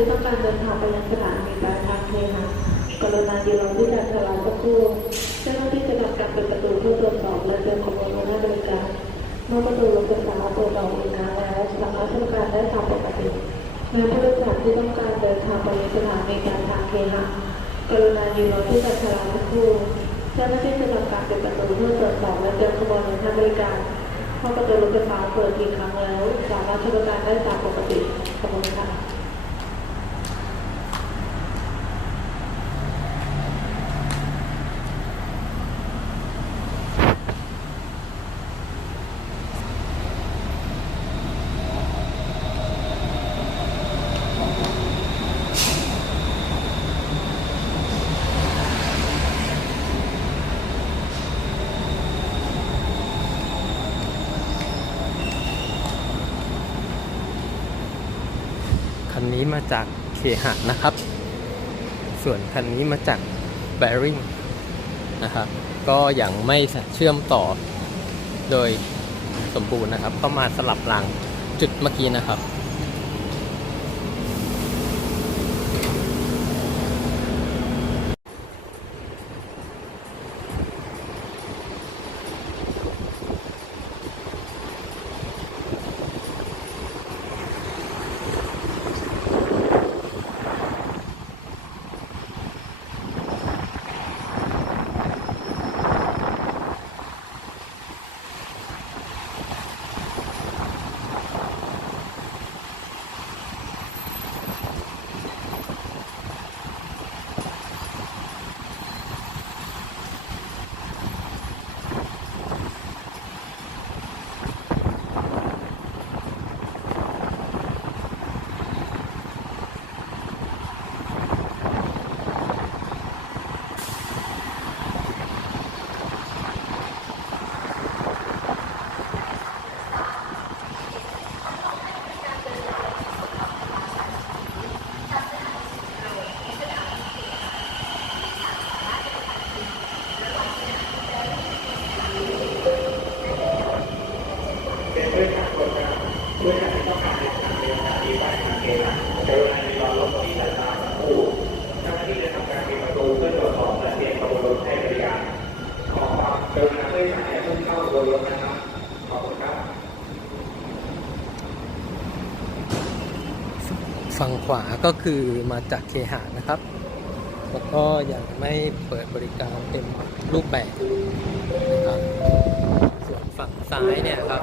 ที่ต้องการเดินทางไปยังสถานีปลายทางเคหะกรุณายืนรอที่ด่านชะลาสักครู่เจ้าหน้าที่จะทำการเปิดประตูเพื่อตรวจสอบและเตรียมขบวนรถให้บริการเมื่อประตูรถไฟฟ้าเปิดออกอีกครั้งแล้วสามารถใช้การได้ตามปกติแม้ผู้โดยสารที่ต้องการเดินทางไปยังสถานีปลายทางเคหะกรุณายืนรอที่ด่านชะลาสักครู่เจ้าหน้าที่จะทำการเปิดประตูเพื่อตรวจสอบและเตรียมขบวนรถให้บริการเมื่อประตูรถไฟฟ้าเปิดอีกครั้งแล้วสามารถใช้บริการได้ตามปกติขอบคุณค่ะ คันนี้มาจากเคหะนะครับ ส่วนคันนี้มาจากแบริ่งนะครับ ก็ยังไม่เชื่อมต่อโดยสมบูรณ์นะครับ ก็มาสลับรางจุดเมื่อกี้นะครับ ฝั่งขวาก็คือมาจากเคหะนะครับ แล้วก็ยังไม่เปิดบริการเต็มรูปแบบนะครับ ส่วนฝั่งซ้ายเนี่ยครับ